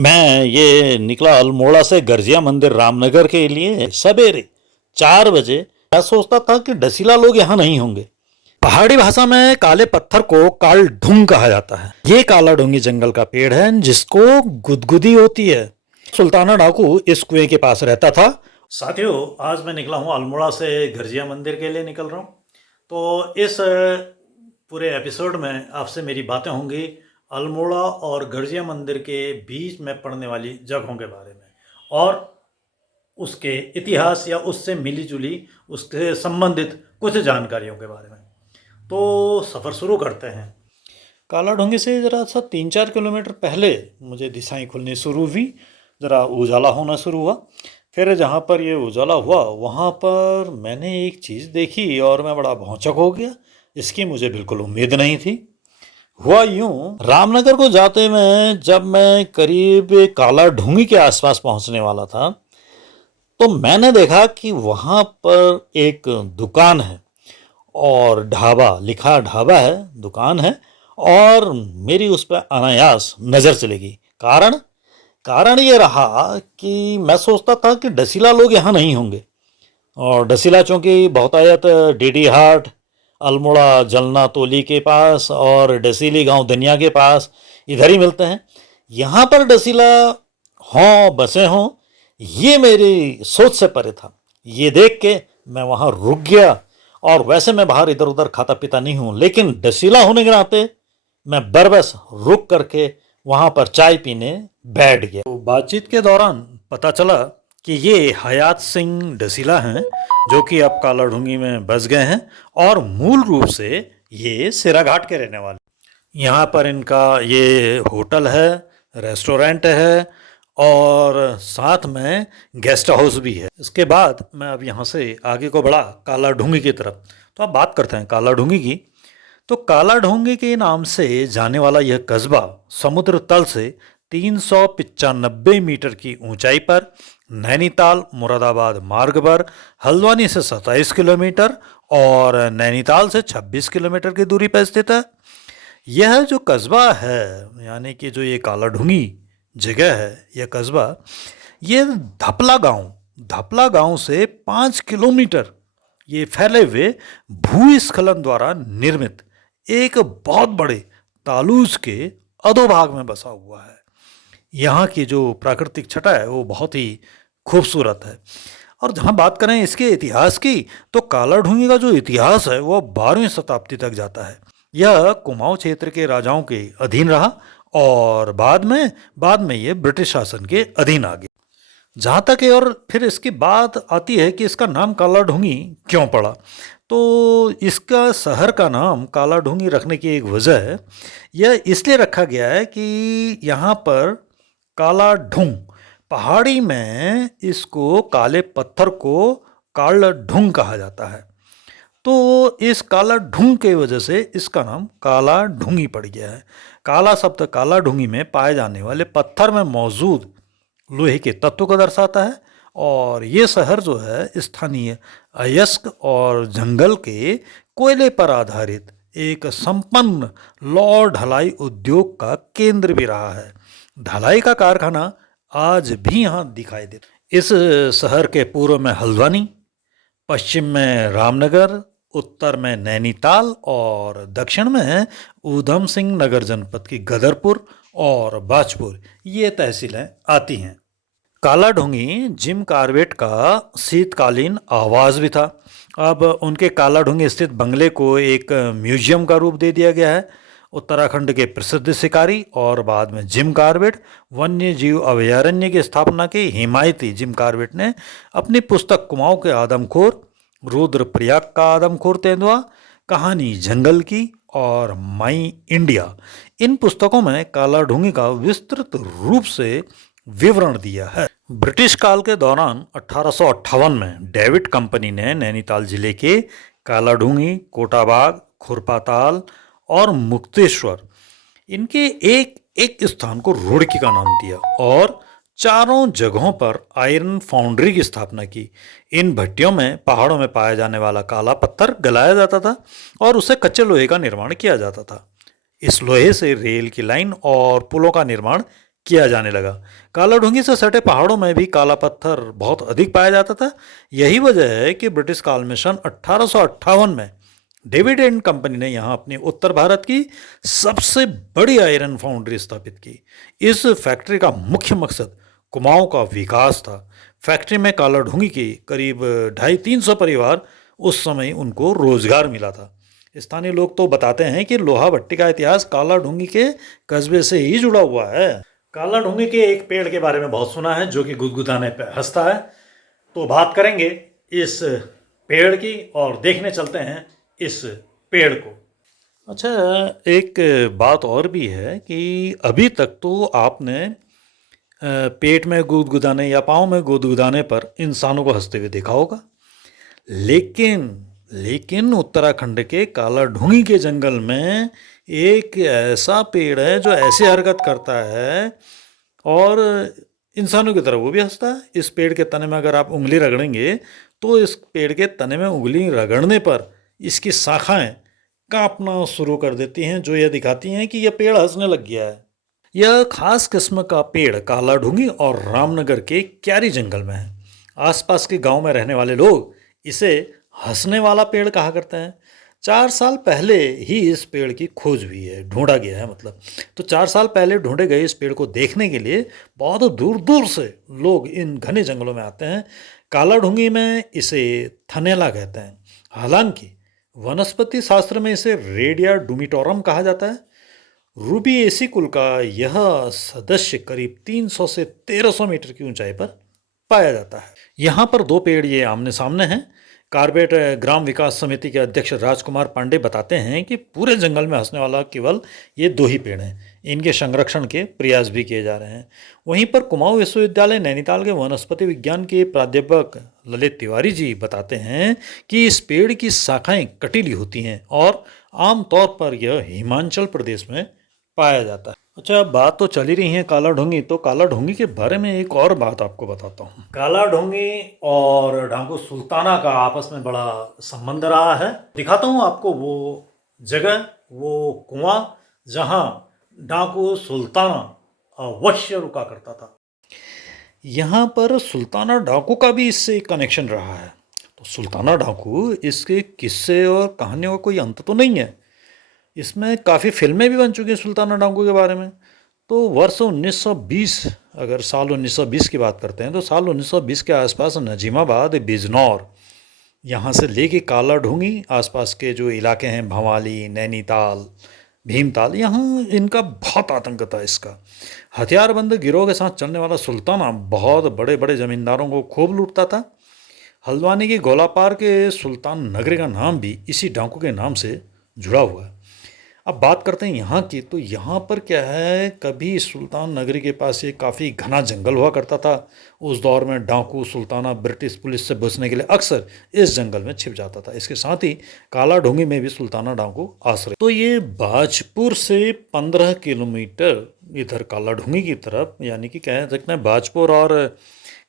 मैं ये निकला अल्मोड़ा से गर्जिया मंदिर रामनगर के लिए सवेरे 4 बजे। मैं सोचता था कि डसीला लोग यहाँ नहीं होंगे। पहाड़ी भाषा में काले पत्थर को काल ढूंग कहा जाता है। ये काला ढूंगी जंगल का पेड़ है जिसको गुदगुदी होती है। सुल्ताना डाकू इस कुएं के पास रहता था। साथियों, आज मैं निकला हूँ अल्मोड़ा से गर्जिया मंदिर के लिए निकल रहा हूँ। तो इस पूरे एपिसोड में आपसे मेरी बातें होंगी अल्मोड़ा और गर्जिया मंदिर के बीच में पड़ने वाली जगहों के बारे में और उसके इतिहास या उससे मिली जुली उससे संबंधित कुछ जानकारियों के बारे में। तो सफ़र शुरू करते हैं। काला ढूंगी से ज़रा सा 3-4 किलोमीटर पहले मुझे दिशाएं खुलनी शुरू हुई। ज़रा उजाला होना शुरू हुआ। फिर जहाँ पर ये उजाला हुआ वहाँ पर मैंने एक चीज़ देखी और मैं बड़ा भौंचक हो गया। इसकी मुझे बिल्कुल उम्मीद नहीं थी। हुआ यूं, रामनगर को जाते में जब मैं करीब काला ढूंगी के आसपास पहुंचने वाला था तो मैंने देखा कि वहां पर एक दुकान है और ढाबा लिखा, ढाबा है, दुकान है। और मेरी उस पर अनायास नज़र चलेगी। कारण कारण ये रहा कि मैं सोचता था कि डसीला लोग यहाँ नहीं होंगे और डसीला चूँकि बहुतायत डीडी हाट, अल्मोड़ा जलना तोली के पास और डसीली गांव दनिया के पास इधर ही मिलते हैं। यहाँ पर डसीला हों, बसे हों, ये मेरी सोच से परे था। ये देख के मैं वहाँ रुक गया। और वैसे मैं बाहर इधर उधर खाता पीता नहीं हूँ, लेकिन डसीला होने के नाते मैं बरबस रुक करके वहाँ पर चाय पीने बैठ गया। तो बातचीत के दौरान पता चला कि ये हयात सिंह डसीला हैं जो कि अब काला ढूंगी में बस गए हैं और मूल रूप से ये सिराघाट के रहने वाले। यहाँ पर इनका ये होटल है, रेस्टोरेंट है और साथ में गेस्ट हाउस भी है। इसके बाद मैं अब यहाँ से आगे को बढ़ा काला ढूंगी की तरफ। तो अब बात करते हैं काला ढूंगी की। तो काला ढूंगी के नाम से जाने वाला यह कस्बा समुद्र तल से 395 मीटर की ऊंचाई पर नैनीताल मुरादाबाद मार्ग पर हल्द्वानी से 27 किलोमीटर और नैनीताल से 26 किलोमीटर की दूरी पर स्थित है। यह जो कस्बा है, यानी कि जो ये काला ढूंगी जगह है, यह कस्बा, ये धपला गांव से 5 किलोमीटर ये फैले हुए भूस्खलन द्वारा निर्मित एक बहुत बड़े तालुज के अधोभाग में बसा हुआ है। यहाँ की जो प्राकृतिक छटा है वो बहुत ही खूबसूरत है। और जहाँ बात करें इसके इतिहास की, तो काला ढूंगी का जो इतिहास है वो 12वीं शताब्दी तक जाता है। यह कुमाऊं क्षेत्र के राजाओं के अधीन रहा और बाद में ये ब्रिटिश शासन के अधीन आ गया। जहाँ तक है, और फिर इसकी बात आती है कि इसका नाम काला ढूंगी क्यों पड़ा। तो इसका शहर का नाम काला ढूंगी रखने की एक वजह है। यह इसलिए रखा गया है कि यहाँ पर काला ढूंग, पहाड़ी में इसको काले पत्थर को काला ढूंग कहा जाता है। तो इस काला ढूंग के वजह से इसका नाम काला ढूंगी पड़ गया है। काला शब्द काला ढूंगी में पाए जाने वाले पत्थर में मौजूद लोहे के तत्व को दर्शाता है। और ये शहर जो है स्थानीय अयस्क और जंगल के कोयले पर आधारित एक संपन्न लौह ढलाई उद्योग का केंद्र भी रहा है। ढलाई का कारखाना आज भी यहाँ दिखाई देता। इस शहर के पूर्व में हल्द्वानी, पश्चिम में रामनगर, उत्तर में नैनीताल और दक्षिण में ऊधम सिंह नगर जनपद की गदरपुर और बाजपुर ये तहसीलें आती हैं। काला ढूंगी जिम कॉर्बेट का शीतकालीन आवास भी था। अब उनके काला ढूंगी स्थित बंगले को एक म्यूजियम का रूप दे दिया गया है। उत्तराखंड के प्रसिद्ध शिकारी और बाद में जिम कॉर्बेट वन्य जीव अभयारण्य की स्थापना की हिमायती जिम कॉर्बेट ने अपनी पुस्तक कुमाऊं के आदमखोर, रुद्रप्रयाग का आदमखोर तेंदुआ, कहानी जंगल की और माई इंडिया, इन पुस्तकों में काला ढूंगी का विस्तृत रूप से विवरण दिया है। ब्रिटिश काल के दौरान 1858 में डेविड कंपनी ने नैनीताल जिले के काला ढूंगी, कोटाबाग, खुरपाताल और मुक्तेश्वर, इनके एक एक स्थान को रुड़की का नाम दिया और चारों जगहों पर आयरन फाउंड्री की स्थापना की। इन भट्टियों में पहाड़ों में पाया जाने वाला काला पत्थर गलाया जाता था और उससे कच्चे लोहे का निर्माण किया जाता था। इस लोहे से रेल की लाइन और पुलों का निर्माण किया जाने लगा। काला ढूंगी से सटे पहाड़ों में भी काला पत्थर बहुत अधिक पाया जाता था। यही वजह है कि ब्रिटिश काल में सन 1858 में डेविड एंड कंपनी ने यहाँ अपनी उत्तर भारत की सबसे बड़ी आयरन फाउंड्री स्थापित की। इस फैक्ट्री का मुख्य मकसद कुमाऊं का विकास था। फैक्ट्री में काला ढूंगी के करीब 250-300 परिवार उस समय उनको रोजगार मिला था। स्थानीय लोग तो बताते हैं कि लोहा भट्टी का इतिहास काला ढूंगी के कस्बे से ही जुड़ा हुआ है। काला ढूंगी के एक पेड़ के बारे में बहुत सुना है जो कि गुदगुदाने पे हंसता है, तो बात करेंगे इस पेड़ की और देखने चलते हैं इस पेड़ को। अच्छा, एक बात और भी है कि अभी तक तो आपने पेट में गुदगुदाने या पाँव में गुदगुदाने पर इंसानों को हंसते हुए देखा होगा, लेकिन लेकिन उत्तराखंड के काला ढूंगी के जंगल में एक ऐसा पेड़ है जो ऐसी हरकत करता है और इंसानों की तरह वो भी हंसता है। इस पेड़ के तने में अगर आप उंगली रगड़ेंगे तो इस पेड़ के तने में उंगली रगड़ने पर इसकी शाखाएं कांपना शुरू कर देती हैं, जो यह दिखाती हैं कि यह पेड़ हंसने लग गया है। यह खास किस्म का पेड़ काला ढूंगी और रामनगर के क्यारी जंगल में है। आसपास के गांव में रहने वाले लोग इसे हंसने वाला पेड़ कहा करते हैं। 4 साल पहले ही इस पेड़ की खोज हुई है, ढूंढा गया है मतलब। तो 4 साल पहले ढूंढे गए इस पेड़ को देखने के लिए बहुत दूर दूर से लोग इन घने जंगलों में आते हैं। काला ढूंगी में इसे थनेला कहते हैं। हालांकि वनस्पति शास्त्र में इसे रेडिया डूमिटोरम कहा जाता है। रूबिएसी कुल का यह सदस्य करीब 300 से 1300 मीटर की ऊंचाई पर पाया जाता है। यहाँ पर 2 पेड़ ये आमने सामने हैं। कार्बेट ग्राम विकास समिति के अध्यक्ष राजकुमार पांडे बताते हैं कि पूरे जंगल में हंसने वाला केवल ये 2 ही पेड़ हैं। इनके संरक्षण के प्रयास भी किए जा रहे हैं। वहीं पर कुमाऊं विश्वविद्यालय नैनीताल के वनस्पति विज्ञान के प्राध्यापक ललित तिवारी जी बताते हैं कि इस पेड़ की शाखाएं कटीली होती हैं और आमतौर पर यह हिमाचल प्रदेश में पाया जाता है। अच्छा, बात तो चली रही है काला ढूंगी, तो काला ढूंगी के बारे में एक और बात आपको बताता हूँ। काला ढूंगी और डाकू सुल्ताना का आपस में बड़ा संबंध रहा है। दिखाता हूँ आपको वो जगह, वो कुआं जहाँ डाकू सुल्ताना अवश्य रुका करता था। यहाँ पर सुल्ताना डाकू का भी इससे कनेक्शन रहा है। तो सुल्ताना डाकू, इसके किस्से और कहानियों का कोई अंत तो नहीं है। इसमें काफ़ी फिल्में भी बन चुकी हैं सुल्ताना डाकू के बारे में। तो वर्ष 1920, अगर साल 1920 की बात करते हैं तो साल 1920 के आसपास नजीमाबाद, बिजनौर, यहाँ से लेके काला ढूंगी आसपास के जो इलाके हैं, भंवाली, नैनीताल, भीमताल, यहाँ इनका बहुत आतंक था। इसका हथियारबंद गिरोह के साथ चलने वाला सुल्ताना बहुत बड़े बड़े ज़मींदारों को खूब लूटता था। हल्द्वानी के गोलापार के सुल्तान नगरी का नाम भी इसी डाकू के नाम से जुड़ा हुआ है। अब बात करते हैं यहाँ की। तो यहाँ पर क्या है, कभी सुल्तान नगरी के पास एक काफ़ी घना जंगल हुआ करता था। उस दौर में डाकू सुल्ताना ब्रिटिश पुलिस से बचने के लिए अक्सर इस जंगल में छिप जाता था। इसके साथ ही काला ढूंगी में भी सुल्ताना डाकू आश्रय। तो ये बाजपुर से 15 किलोमीटर इधर काला ढूंगी की तरफ, यानी कि कह सकते हैं बाजपुर और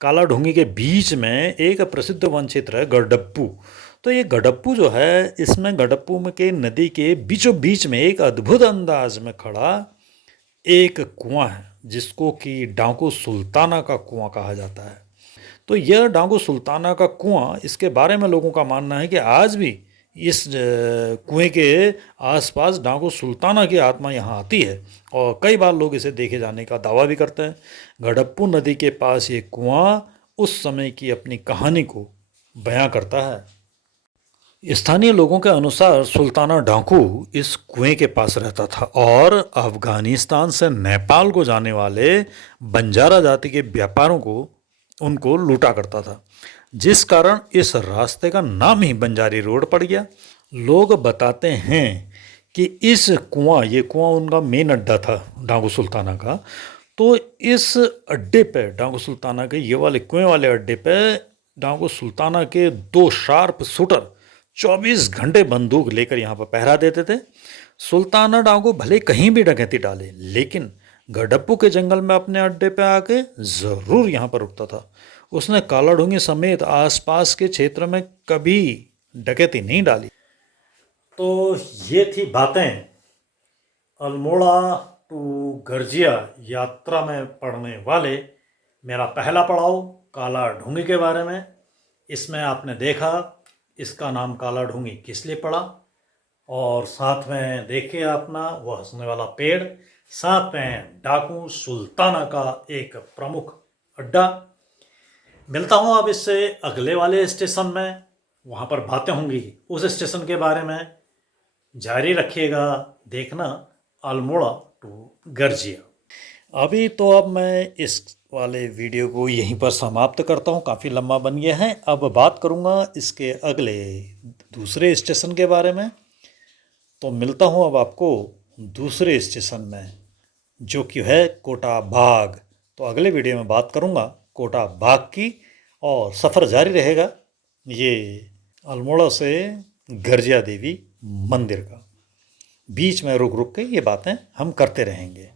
काला ढूंगी के बीच में एक प्रसिद्ध वन क्षेत्र है गडप्पू। तो ये गडप्पू जो है, इसमें गडप्पू में के नदी के बीचों बीच में एक अद्भुत अंदाज में खड़ा एक कुआं है जिसको कि डाकू सुल्ताना का कुआं कहा जाता है। तो यह डाकू सुल्ताना का कुआं, इसके बारे में लोगों का मानना है कि आज भी इस कुएं के आसपास डाकू सुल्ताना की आत्मा यहाँ आती है और कई बार लोग इसे देखे जाने का दावा भी करते हैं। गडप्पू नदी के पास ये कुआं उस समय की अपनी कहानी को बयां करता है। स्थानीय लोगों के अनुसार सुल्ताना डाकू इस कुएं के पास रहता था और अफगानिस्तान से नेपाल को जाने वाले बंजारा जाति के व्यापारों को उनको लूटा करता था, जिस कारण इस रास्ते का नाम ही बंजारी रोड पड़ गया। लोग बताते हैं कि इस ये कुआं उनका मेन अड्डा था डाकू सुल्ताना का। तो इस अड्डे पे, डाकू सुल्ताना के ये वाले कुएं वाले अड्डे पे, डाकू सुल्ताना के 2 शार्प शूटर 24 घंटे बंदूक लेकर यहाँ पर पहरा देते थे। सुल्ताना डाकू भले कहीं भी डकैती डाले, लेकिन गडप्पू के जंगल में अपने अड्डे पे आके ज़रूर यहाँ पर रुकता था। उसने काला ढूंगी समेत आसपास के क्षेत्र में कभी डकैती नहीं डाली। तो ये थी बातें अल्मोड़ा टू गर्जिया यात्रा में पढ़ने वाले मेरा पहला पड़ाव काला ढूंगी के बारे में। इसमें आपने देखा इसका नाम काला ढूंगी किस लिए पड़ा, और साथ में देखिए अपना वो हंसने वाला पेड़, साथ में डाकू सुल्ताना का एक प्रमुख अड्डा। मिलता हूँ अब इससे अगले वाले स्टेशन में, वहाँ पर बातें होंगी उस स्टेशन के बारे में। जारी रखिएगा देखना अल्मोड़ा टू गर्जिया। अभी तो अब मैं इस वाले वीडियो को यहीं पर समाप्त करता हूँ, काफ़ी लंबा बन गया है। अब बात करूँगा इसके अगले दूसरे स्टेशन के बारे में। तो मिलता हूँ अब आपको दूसरे स्टेशन में, जो कि है कोटा बाग। तो अगले वीडियो में बात करूँगा कोटा बाग की, और सफ़र जारी रहेगा ये अल्मोड़ा से गर्जिया देवी मंदिर का। बीच में रुक रुक के ये बातें हम करते रहेंगे।